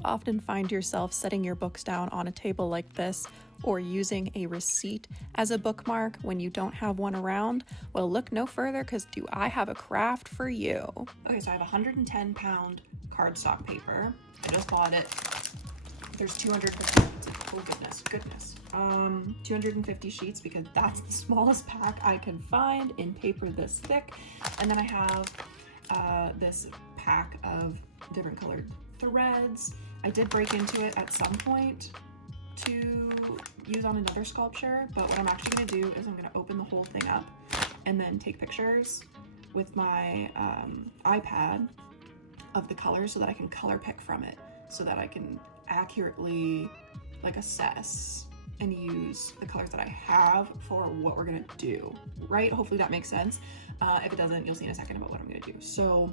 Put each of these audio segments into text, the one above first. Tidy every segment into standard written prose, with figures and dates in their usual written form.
you often find yourself setting your books down on a table like this or using a receipt as a bookmark when you don't have one around? Well, look no further, because do I have a craft for you. Okay, so I have 110-pound cardstock paper. I just bought it. There's 250, oh goodness. 250 sheets, because that's the smallest pack I can find in paper this thick. And then I have this pack of different colored threads. I did break into it at some point to use on another sculpture, but what I'm actually gonna do is I'm gonna open the whole thing up and then take pictures with my iPad of the colors so that I can color pick from it, so that I can accurately like assess and use the colors that I have for what we're gonna do, right? Hopefully that makes sense. If it doesn't, you'll see in a second about what I'm gonna do. So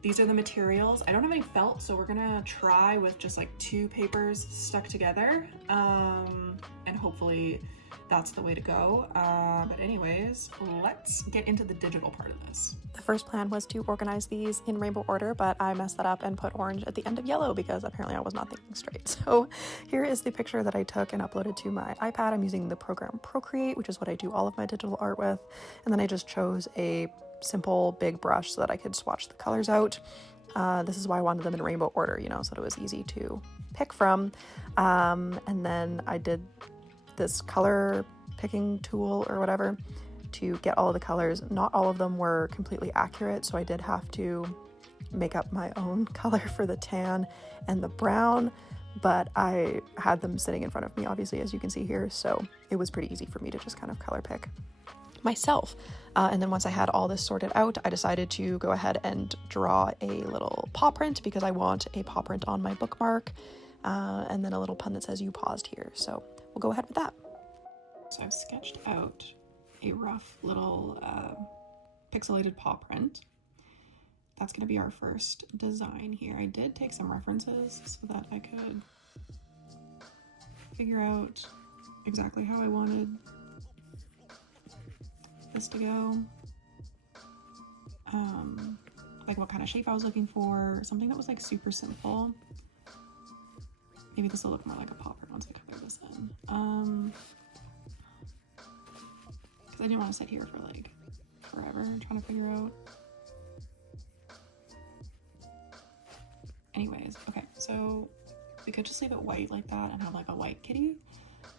these are the materials. I don't have any felt, so we're gonna try with just like 2 papers stuck together, and hopefully that's the way to go. But anyways, let's get into the digital part of this. The first plan was to organize these in rainbow order, but I messed that up and put orange at the end of yellow because apparently I was not thinking straight. So here is the picture that I took and uploaded to my iPad. I'm using the program Procreate, which is what I do all of my digital art with. And then I just chose a simple big brush so that I could swatch the colors out. This is why I wanted them in rainbow order, you know, so that it was easy to pick from. And then I did this color picking tool or whatever to get all of the colors. Not all of them were completely accurate, so I did have to make up my own color for the tan and the brown, but I had them sitting in front of me, obviously, as you can see here, so it was pretty easy for me to just kind of color pick myself. And then once I had all this sorted out, I decided to go ahead and draw a little paw print, because I want a paw print on my bookmark, and then a little pun that says "you paused here." So we'll go ahead with that. So I've sketched out a rough little pixelated paw print. That's going to be our first design here. I did take some references so that I could figure out exactly how I wanted this to go. Like what kind of shape I was looking for, something that was like super simple. Maybe this will look more like a paw print once I color this in. Because I didn't want to sit here for like forever trying to figure out. Anyways, okay, so we could just leave it white like that and have like a white kitty.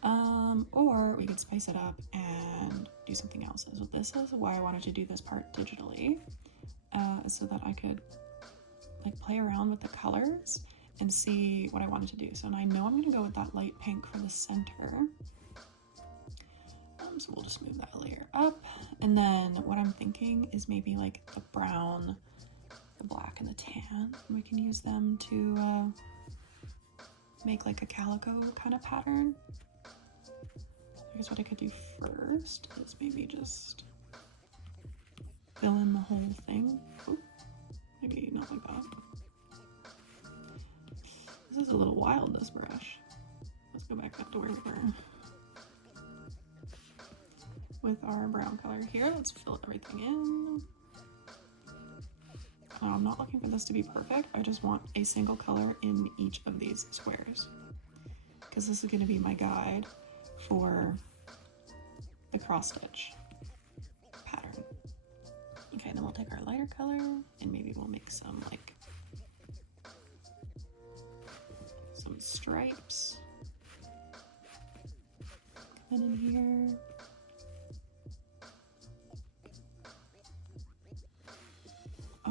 Or we could spice it up and do something else. So this is why I wanted to do this part digitally, so that I could like play around with the colors and see what I wanted to do. So I know I'm gonna go with that light pink for the center. So we'll just move that layer up. And then what I'm thinking is maybe like the brown, the black, and the tan. And we can use them to make like a calico kind of pattern. I guess what I could do first is maybe just fill in the whole thing. Oh, maybe not like that. This is a little wild, this brush. Let's go back up to where we were. With our brown color here, let's fill everything in. I'm not looking for this to be perfect. I just want a single color in each of these squares, because this is going to be my guide for the cross stitch pattern. Okay, then we'll take our lighter color and maybe we'll make some like some stripes. Come in here.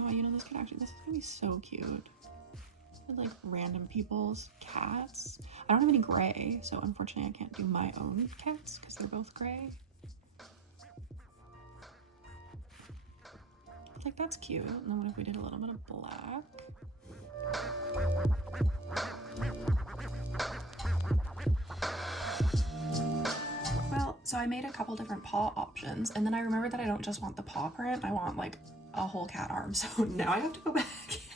Oh, you know, this is gonna be so cute. With like random people's cats. I don't have any gray, so unfortunately I can't do my own cats because they're both gray. Like, that's cute. And then what if we did a little bit of black? Well, so I made a couple different paw options, and then I remembered that I don't just want the paw print, I want like a whole cat arm. So now I have to go back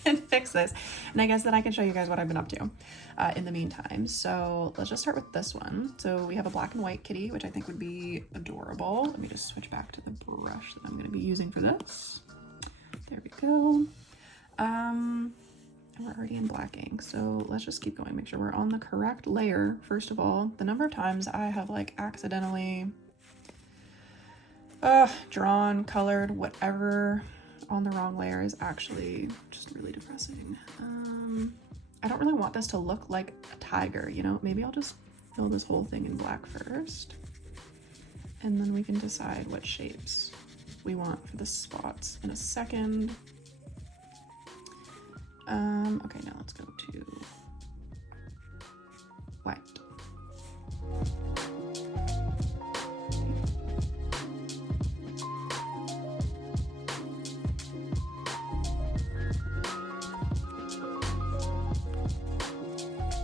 and fix this, and I guess then I can show you guys what I've been up to in the meantime. So let's just start with this one. So we have a black and white kitty, which I think would be adorable. Let me just switch back to the brush that I'm going to be using for this. There we go. And we're already in black ink, so let's just keep going. Make sure we're on the correct layer. First of all, the number of times I have like accidentally drawn, colored, whatever on the wrong layer is actually just really depressing. I don't really want this to look like a tiger, you know? Maybe I'll just fill this whole thing in black first, and then we can decide what shapes we want for the spots in a second. Okay, now let's go to white.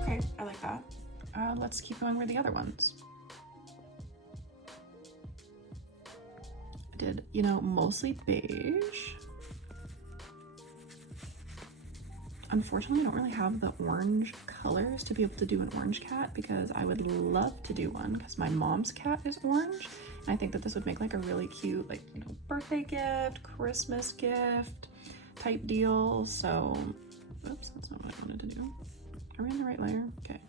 Okay, I like that. Let's keep going with the other ones. I did, you know, mostly beige. Unfortunately, I don't really have the orange colors to be able to do an orange cat, because I would love to do one because my mom's cat is orange. And I think that this would make like a really cute, like, you know, birthday gift, Christmas gift type deal. So, oops, that's not what I wanted to do. Are we in the right layer? Okay.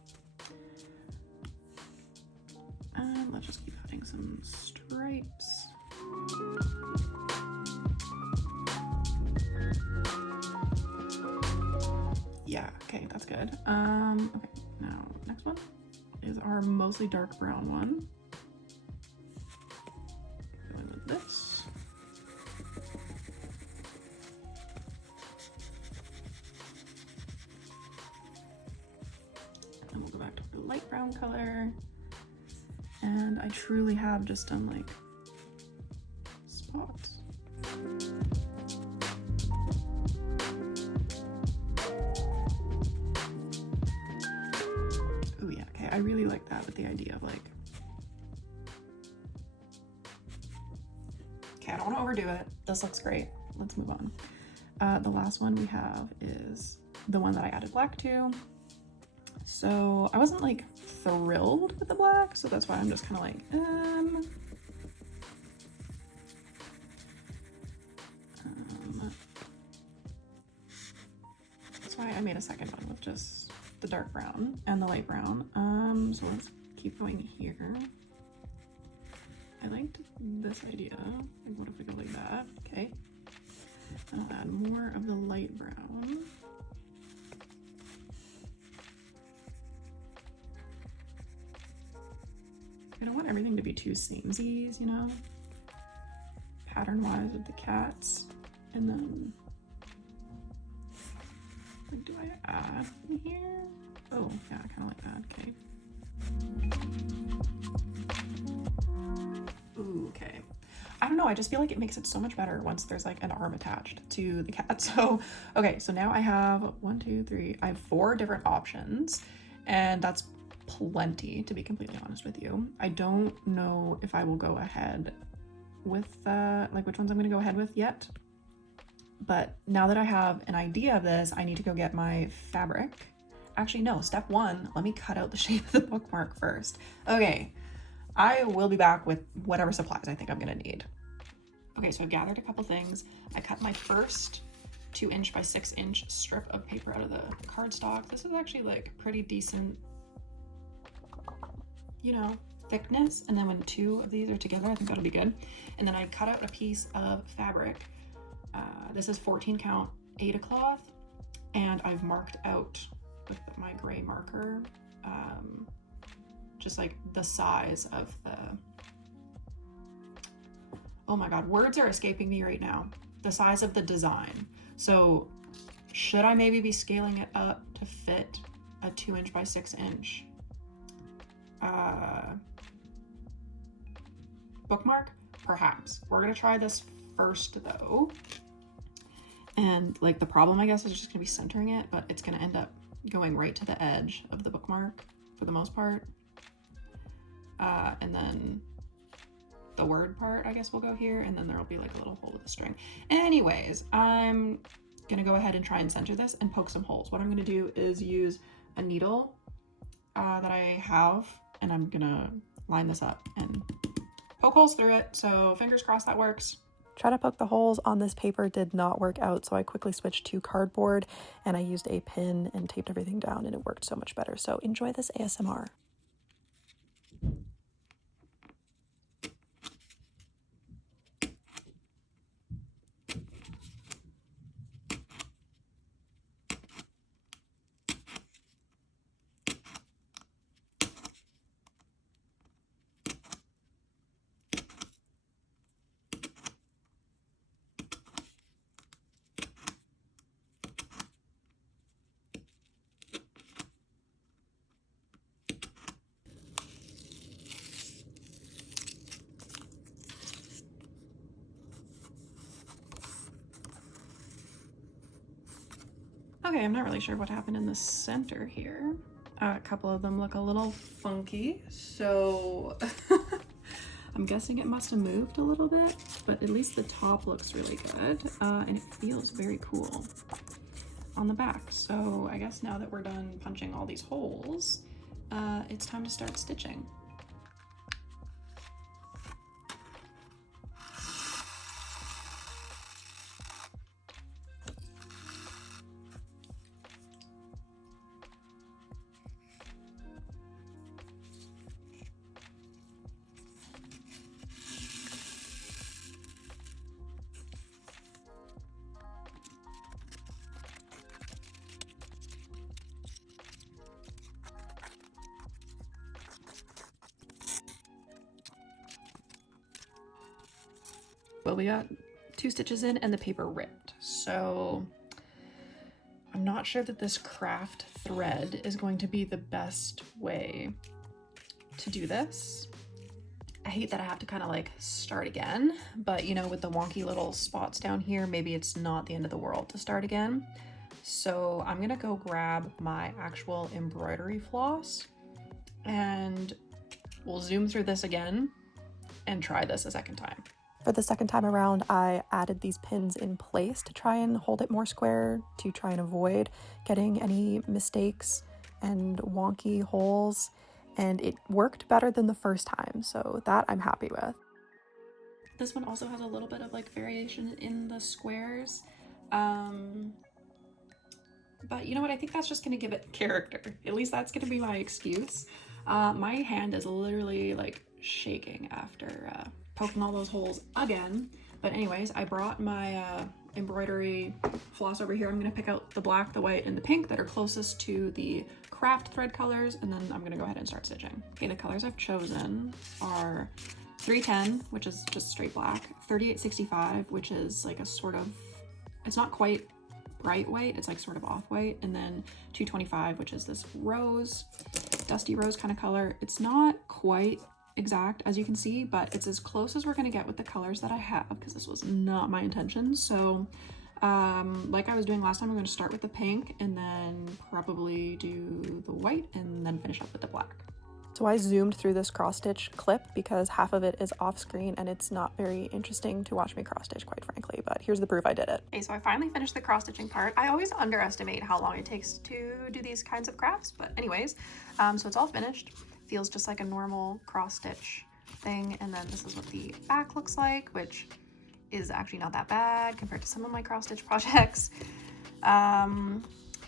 And let's just keep adding some stripes. Yeah, okay, that's good. Okay, now next one is our mostly dark brown one. Going with this. And we'll go back to the light brown color. And I truly have just done like spots. Oh yeah, okay, I really like that with the idea of like, okay, I don't want to overdo it. This looks great. Let's move on. The last one we have is the one that I added black to. So I wasn't like thrilled with the black, so that's why I'm just kind of like, that's why I made a second one with just the dark brown and the light brown. So let's keep going here. I liked this idea. Like, what if we go like that? Okay. And I'll add more of the light brown. I don't want everything to be too samesies, you know, pattern-wise with the cats. And then, what do I add in here? Oh, yeah, I kind of like that. Okay. Ooh, okay. I don't know, I just feel like it makes it so much better once there's like an arm attached to the cat. So, okay, so now I have I have 4 different options, and that's plenty, to be completely honest with you. I don't know if I will go ahead with like which ones I'm gonna go ahead with yet, but now that I have an idea of this, I need to go get my fabric. Actually, no, step 1, let me cut out the shape of the bookmark first. Okay, I will be back with whatever supplies I think I'm gonna need. Okay, so I've gathered a couple things. I cut my first 2" by 6" strip of paper out of the cardstock. This is actually like pretty decent, you know, thickness. And then when 2 of these are together, I think that'll be good. And then I cut out a piece of fabric. This is 14 count Aida cloth, and I've marked out with my gray marker just like the size of the, oh my god, words are escaping me right now, the size of the design. So should I maybe be scaling it up to fit a 2" by 6" bookmark? Perhaps. We're gonna try this first though. And like the problem, I guess, is just gonna be centering it, but it's gonna end up going right to the edge of the bookmark for the most part. And then the word part, I guess, will go here, and then there'll be like a little hole with a string. Anyways, I'm gonna go ahead and try and center this and poke some holes. What I'm gonna do is use a needle that I have, and I'm gonna line this up and poke holes through it. So fingers crossed that works. Try to poke the holes on this paper did not work out, so I quickly switched to cardboard and I used a pin and taped everything down, and it worked so much better. So enjoy this ASMR. Okay, I'm not really sure what happened in the center here. A couple of them look a little funky, so I'm guessing it must have moved a little bit, but at least the top looks really good, and it feels very cool on the back. So I guess now that we're done punching all these holes, it's time to start stitching. Well, we got 2 stitches in and the paper ripped, so I'm not sure that this craft thread is going to be the best way to do this. I hate that I have to kind of like start again, but you know, with the wonky little spots down here, maybe it's not the end of the world to start again. So I'm gonna go grab my actual embroidery floss and we'll zoom through this again and try this a second time. For the second time around, I added these pins in place to try and hold it more square, to try and avoid getting any mistakes and wonky holes, and it worked better than the first time, so that I'm happy with. This one also has a little bit of like variation in the squares, but you know what, I think that's just gonna give it character. At least that's gonna be my excuse. My hand is literally like shaking after poking all those holes again. But anyways, I brought my embroidery floss over here. I'm gonna pick out the black, the white, and the pink that are closest to the craft thread colors, and then I'm gonna go ahead and start stitching. Okay, the colors I've chosen are 310, which is just straight black, 3865, which is like a sort of, it's not quite bright white, it's like sort of off-white, and then 225, which is this rose, dusty rose kind of color. It's not quite exact, as you can see, but it's as close as we're gonna get with the colors that I have, because this was not my intention. So like I was doing last time, I'm going to start with the pink and then probably do the white and then finish up with the black. So I zoomed through this cross stitch clip because half of it is off screen and it's not very interesting to watch me cross stitch, quite frankly, but here's the proof I did it. Okay, so I finally finished the cross stitching part. I always underestimate how long it takes to do these kinds of crafts, but anyways, so it's all finished. Feels just like a normal cross stitch thing, and then this is what the back looks like, which is actually not that bad compared to some of my cross stitch projects.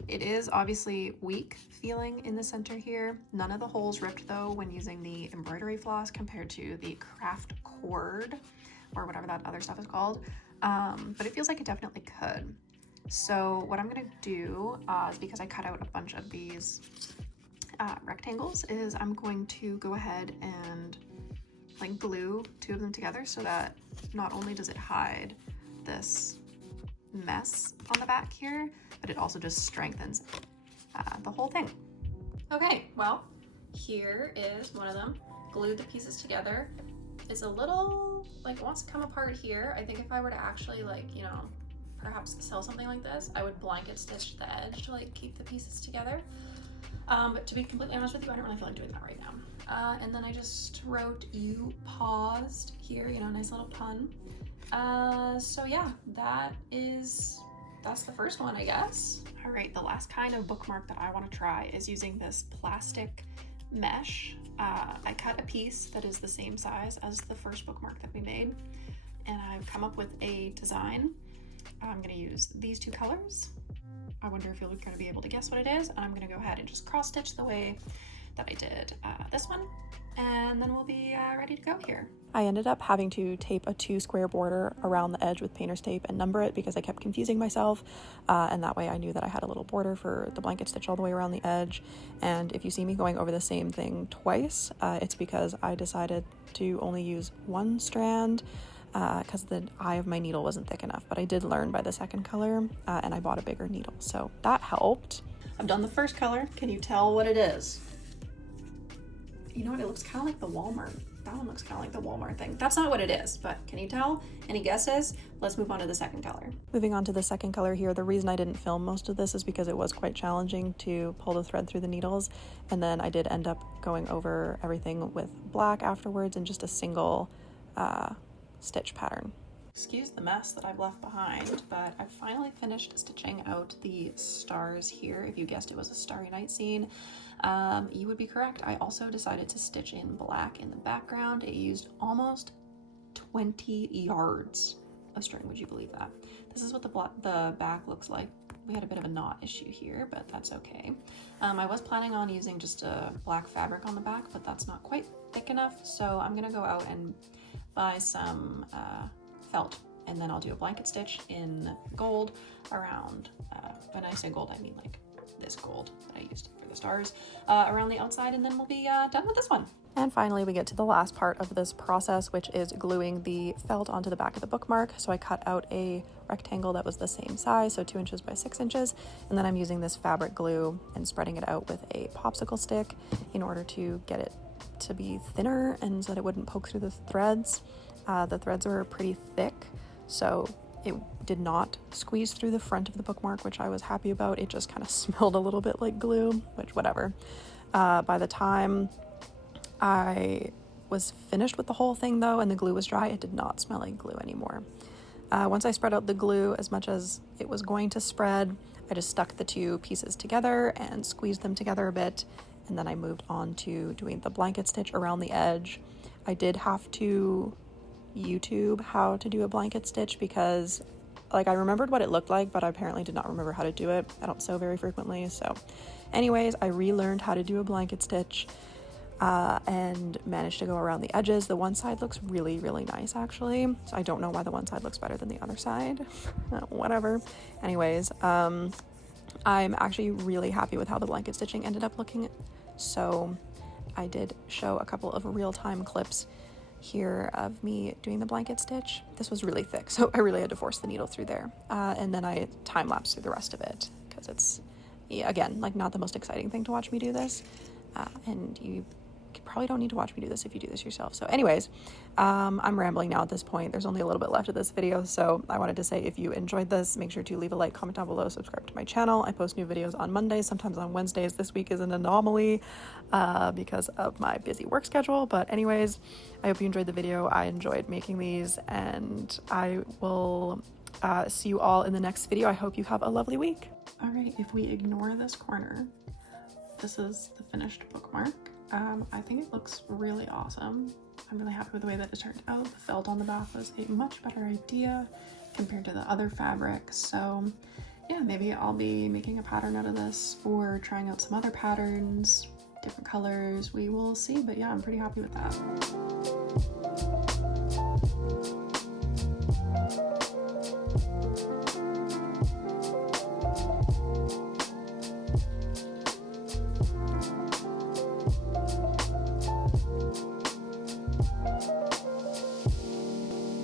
It is obviously weak feeling in the center here. None of the holes ripped though when using the embroidery floss compared to the craft cord or whatever that other stuff is called, but it feels like it definitely could. So what I'm gonna do is, because I cut out a bunch of these rectangles, is I'm going to go ahead and like glue 2 of them together so that not only does it hide this mess on the back here, but it also just strengthens the whole thing. Okay, well, here is one of them. Glued the pieces together. It's a little, like, it wants to come apart here. I think if I were to actually, like, you know, perhaps sell something like this, I would blanket stitch the edge to like keep the pieces together. But to be completely honest with you, I don't really feel like doing that right now. And then I just wrote "you paused" here, you know, nice little pun. So yeah, that's the first one, I guess. All right, the last kind of bookmark that I want to try is using this plastic mesh. I cut a piece that is the same size as the first bookmark that we made, and I've come up with a design. I'm gonna use these two colors. I wonder if you're gonna be able to guess what it is. I'm gonna go ahead and just cross stitch the way that I did this one, and then we'll be ready to go here. I ended up having to tape a 2 square border around the edge with painter's tape and number it because I kept confusing myself, and that way I knew that I had a little border for the blanket stitch all the way around the edge. And if you see me going over the same thing twice, it's because I decided to only use one strand because the eye of my needle wasn't thick enough, but I did learn by the second color, and I bought a bigger needle, so that helped. I've done the first color. Can you tell what it is? You know what, it looks kind of like the Walmart. That one looks kind of like the Walmart thing. That's not what it is, but can you tell? Any guesses? Let's move on to the second color. Moving on to the second color here, the reason I didn't film most of this is because it was quite challenging to pull the thread through the needles, and then I did end up going over everything with black afterwards in just a single stitch pattern. Excuse the mess that I've left behind, but I've finally finished stitching out the stars here. If you guessed it was a Starry Night scene, you would be correct. I also decided to stitch in black in the background. It used almost 20 yards of string. Would you believe that? This is what the back looks like. We had a bit of a knot issue here, but that's okay. I was planning on using just a black fabric on the back, but that's not quite thick enough, so I'm gonna go out and buy some felt, and then I'll do a blanket stitch in gold around, when I say gold I mean like this gold that I used for the stars, around the outside, and then we'll be done with this one. And finally we get to the last part of this process, which is gluing the felt onto the back of the bookmark. So I cut out a rectangle that was the same size, so 2 inches by 6 inches, and then I'm using this fabric glue and spreading it out with a popsicle stick in order to get it to be thinner and so that it wouldn't poke through the threads. The threads were pretty thick, so it did not squeeze through the front of the bookmark, which I was happy about. It just kind of smelled a little bit like glue, which whatever. By the time I was finished with the whole thing though, and the glue was dry, it did not smell like glue anymore. Once I spread out the glue as much as it was going to spread, I just stuck the two pieces together and squeezed them together a bit, and then I moved on to doing the blanket stitch around the edge. I did have to YouTube how to do a blanket stitch because like I remembered what it looked like, but I apparently did not remember how to do it. I don't sew very frequently, so anyways, I relearned how to do a blanket stitch and managed to go around the edges. The one side looks really, really nice actually, so I don't know why the one side looks better than the other side. Whatever. Anyways, I'm actually really happy with how the blanket stitching ended up looking, so I did show a couple of real-time clips here of me doing the blanket stitch. This was really thick, so I really had to force the needle through there, and then I time-lapse through the rest of it because it's, again, like not the most exciting thing to watch me do this, and you probably don't need to watch me do this if you do this yourself. So anyways, I'm rambling now at this point. There's only a little bit left of this video, so I wanted to say if you enjoyed this, make sure to leave a like, comment down below, subscribe to my channel. I post new videos on Mondays, sometimes on Wednesdays. This week is an anomaly because of my busy work schedule, but anyways, I hope you enjoyed the video. I enjoyed making these, and I will see you all in the next video. I hope you have a lovely week. All right, if we ignore this corner, this is the finished bookmark. I think it looks really awesome. I'm really happy with the way that it turned out. The felt on the back was a much better idea compared to the other fabric. So yeah, maybe I'll be making a pattern out of this or trying out some other patterns, different colors. We will see, but yeah, I'm pretty happy with that.